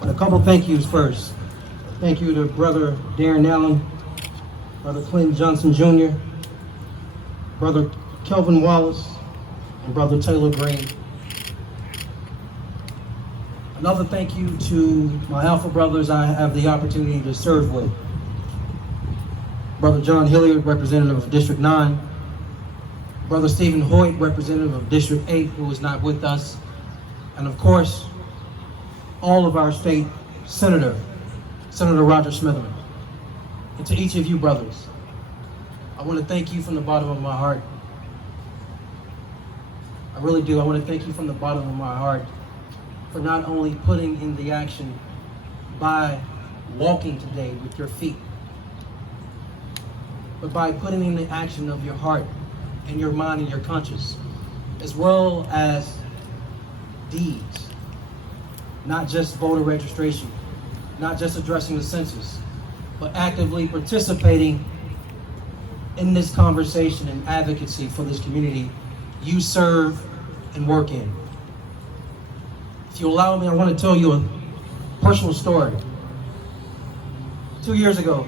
But a couple thank yous first. Thank you to Brother Darren Allen, Brother Clinton Johnson Jr., Brother Kelvin Wallace, and Brother Taylor Green. Another thank you to my Alpha brothers I have the opportunity to serve with. Brother John Hilliard, representative of District 9. Brother Stephen Hoyt, representative of District 8, who is not with us. And of course, all of our state Senator Roger Smitherman. And to each of you brothers, I want to thank you from the bottom of my heart. I really do. I want to thank you from the bottom of my heart for not only putting in the action by walking today with your feet, but by putting in the action of your heart and your mind and your conscience, as well as deeds. Not just voter registration, not just addressing the census, but actively participating in this conversation and advocacy for this community you serve and work in. If you allow me, I want to tell you a personal story. 2 years ago,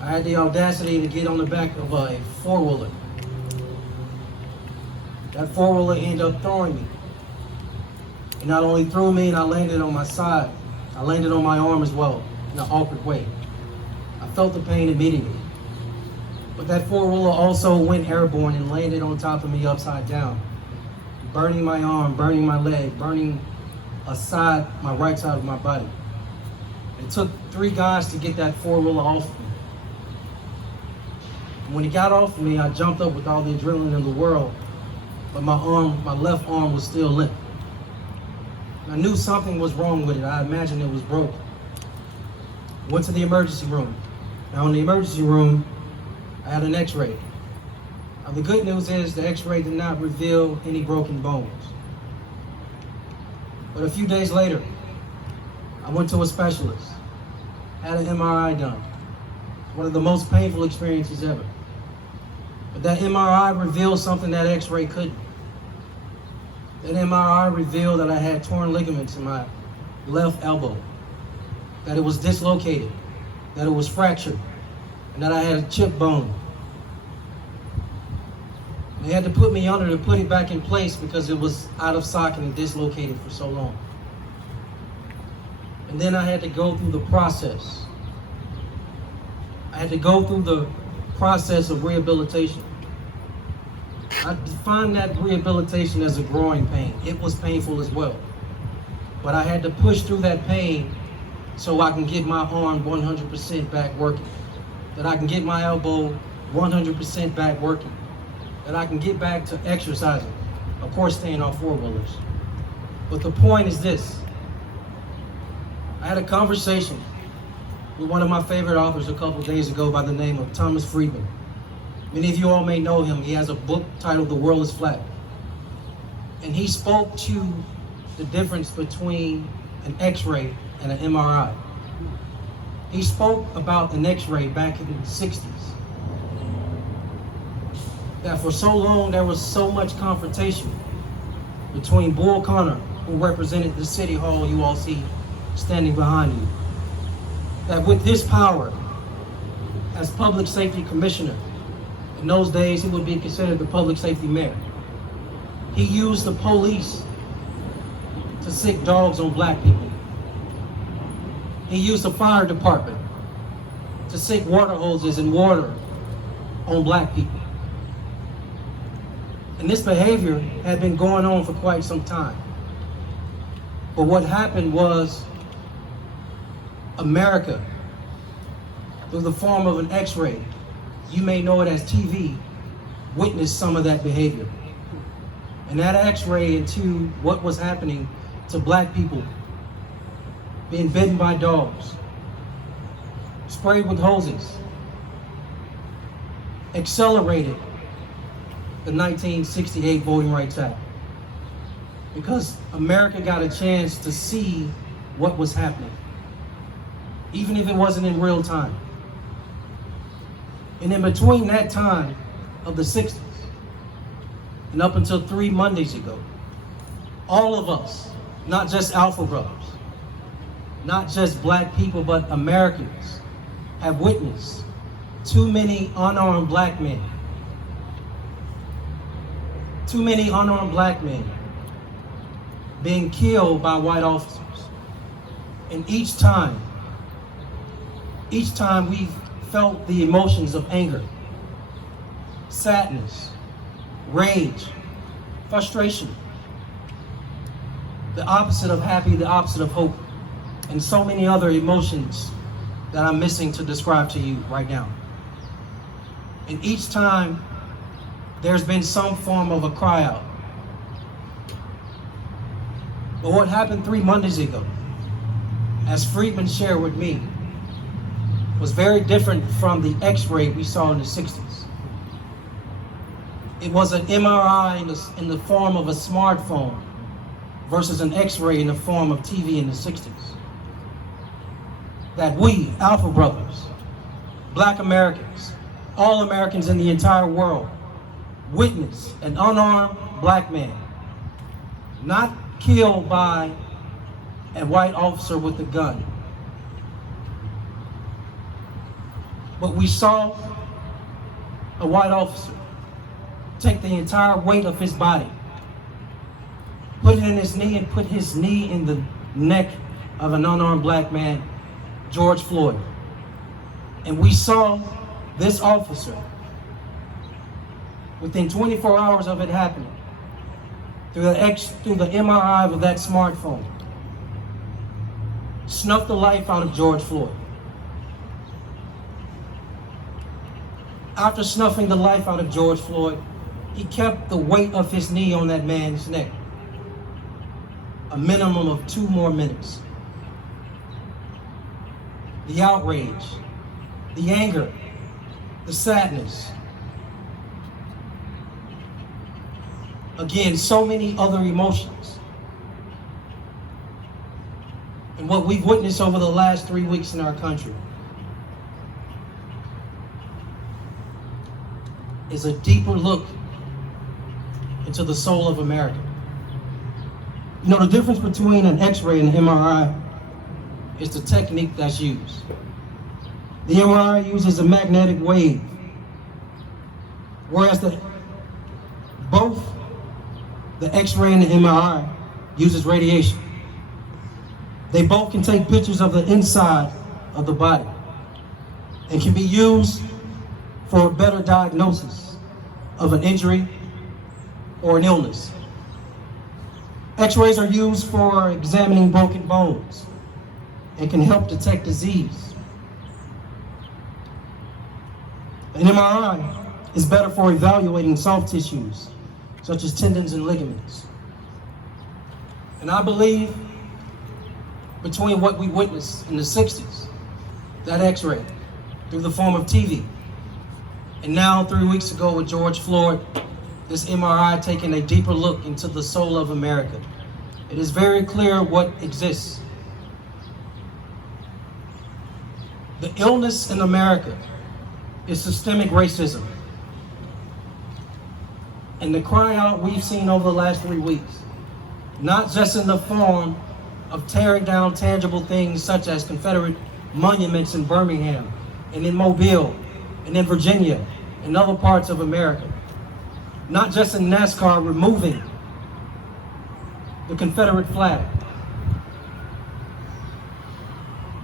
I had the audacity to get on the back of a four-wheeler. That four-wheeler ended up throwing me. It not only threw me and I landed on my side, I landed on my arm as well in an awkward way. I felt the pain immediately. But that four-wheeler also went airborne and landed on top of me upside down, burning my arm, burning my leg, burning my right side of my body. It took 3 guys to get that four-wheeler off of me. And when it got off of me, I jumped up with all the adrenaline in the world, but my left arm was still limp. I knew something was wrong with it. I imagined it was broken. Went to the emergency room. Now in the emergency room, I had an x-ray. Now the good news is the x-ray did not reveal any broken bones. But a few days later, I went to a specialist, had an MRI done. One of the most painful experiences ever. But that MRI revealed something that x-ray couldn't. That MRI revealed that I had torn ligaments in my left elbow, that it was dislocated, that it was fractured, and that I had a chipped bone. They had to put me under to put it back in place because it was out of socket and dislocated for so long. And then I had to go through the process. I had to go through the process of rehabilitation. I define that rehabilitation as a growing pain. It was painful as well. But I had to push through that pain so I can get my arm 100% back working. That I can get my elbow 100% back working. That I can get back to exercising. Of course, staying on four-wheelers. But the point is this. I had a conversation with one of my favorite authors a couple days ago by the name of Thomas Friedman. Many of you all may know him. He has a book titled The World is Flat. And he spoke to the difference between an x-ray and an MRI. He spoke about an x-ray back in the 60s. That for so long there was so much confrontation between Bull Connor, who represented the city hall you all see standing behind you. That with this power, as public safety commissioner, in those days, he would be considered the public safety mayor. He used the police to sick dogs on black people. He used the fire department to sick water hoses and water on black people. And this behavior had been going on for quite some time. But what happened was America, through the form of an x-ray, you may know it as TV, witnessed some of that behavior. And that x-ray into what was happening to black people, being bitten by dogs, sprayed with hoses, accelerated the 1968 Voting Rights Act. Because America got a chance to see what was happening, even if it wasn't in real time. And in between that time of the 60s and up until 3 Mondays ago, all of us, not just Alpha brothers, not just black people, but Americans, have witnessed too many unarmed black men. Too many unarmed black men being killed by white officers. And each time we've felt the emotions of anger, sadness, rage, frustration, the opposite of happy, the opposite of hope, and so many other emotions that I'm missing to describe to you right now. And each time there's been some form of a cry out. But what happened 3 Mondays ago, as Friedman shared with me, was very different from the X-ray we saw in the 60s. It was an MRI in the form of a smartphone versus an X-ray in the form of TV in the 60s. That we, Alpha Brothers, black Americans, all Americans in the entire world, witnessed an unarmed black man not killed by a white officer with a gun, but we saw a white officer take the entire weight of his body, put it in his knee, and put his knee in the neck of an unarmed black man, George Floyd. And we saw this officer, within 24 hours of it happening, through the MRI of that smartphone, snuff the life out of George Floyd. After snuffing the life out of George Floyd, he kept the weight of his knee on that man's neck a minimum of 2 more minutes. The outrage, the anger, the sadness. Again, so many other emotions. And what we've witnessed over the last 3 weeks in our country is a deeper look into the soul of America. You know, the difference between an X-ray and an MRI is the technique that's used. The MRI uses a magnetic wave, whereas both the X-ray and the MRI uses radiation. They both can take pictures of the inside of the body and can be used for a better diagnosis of an injury or an illness. X-rays are used for examining broken bones and can help detect disease. An MRI is better for evaluating soft tissues, such as tendons and ligaments. And I believe between what we witnessed in the 60s, that X-ray, through the form of TV, and now 3 weeks ago with George Floyd, this MRI taking a deeper look into the soul of America, it is very clear what exists. The illness in America is systemic racism. And the cry out we've seen over the last 3 weeks, not just in the form of tearing down tangible things such as Confederate monuments in Birmingham and in Mobile and in Virginia and other parts of America, not just in NASCAR removing the Confederate flag,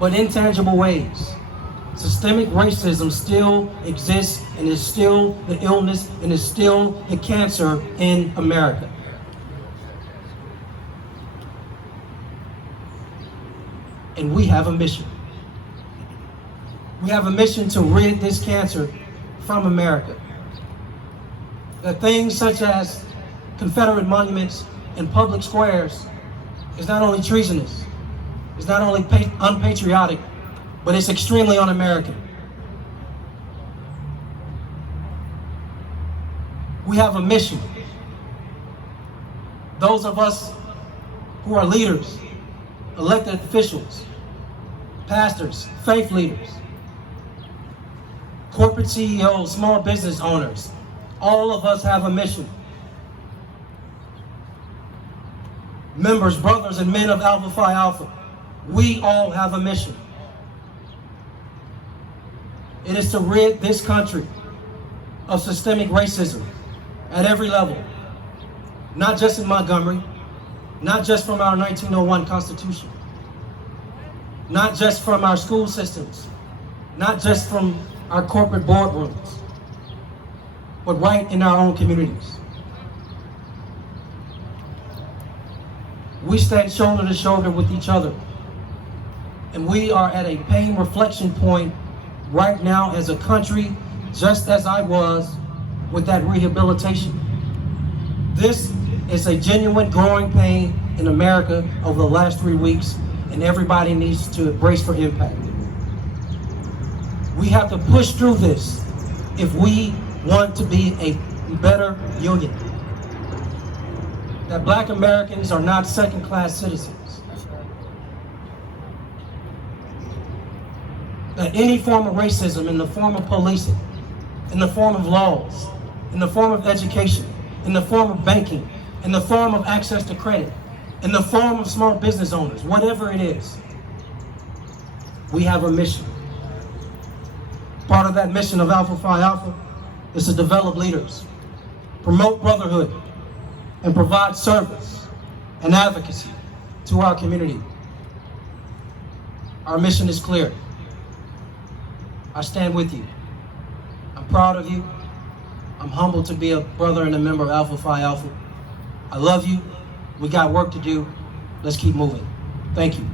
but in tangible ways. Systemic racism still exists and is still the illness and is still the cancer in America. And we have a mission. We have a mission to rid this cancer from America. That things such as Confederate monuments in public squares is not only treasonous, it's not only unpatriotic, but it's extremely un-American. We have a mission. Those of us who are leaders, elected officials, pastors, faith leaders, corporate CEOs, small business owners, all of us have a mission. Members, brothers, and men of Alpha Phi Alpha, We all have a mission. It is to rid this country of systemic racism at every level, not just in Montgomery, not just from our 1901 Constitution, not just from our school systems, not just from our corporate boardrooms, but right in our own communities. We stand shoulder to shoulder with each other, and we are at a pain reflection point right now as a country, just as I was with that rehabilitation. This is a genuine growing pain in America over the last 3 weeks, and everybody needs to brace for impact. We have to push through this if we want to be a better union. That Black Americans are not second-class citizens. That any form of racism in the form of policing, in the form of laws, in the form of education, in the form of banking, in the form of access to credit, in the form of small business owners, whatever it is, we have a mission. Part of that mission of Alpha Phi Alpha is to develop leaders, promote brotherhood, and provide service and advocacy to our community. Our mission is clear. I stand with you. I'm proud of you. I'm humbled to be a brother and a member of Alpha Phi Alpha. I love you. We got work to do. Let's keep moving. Thank you.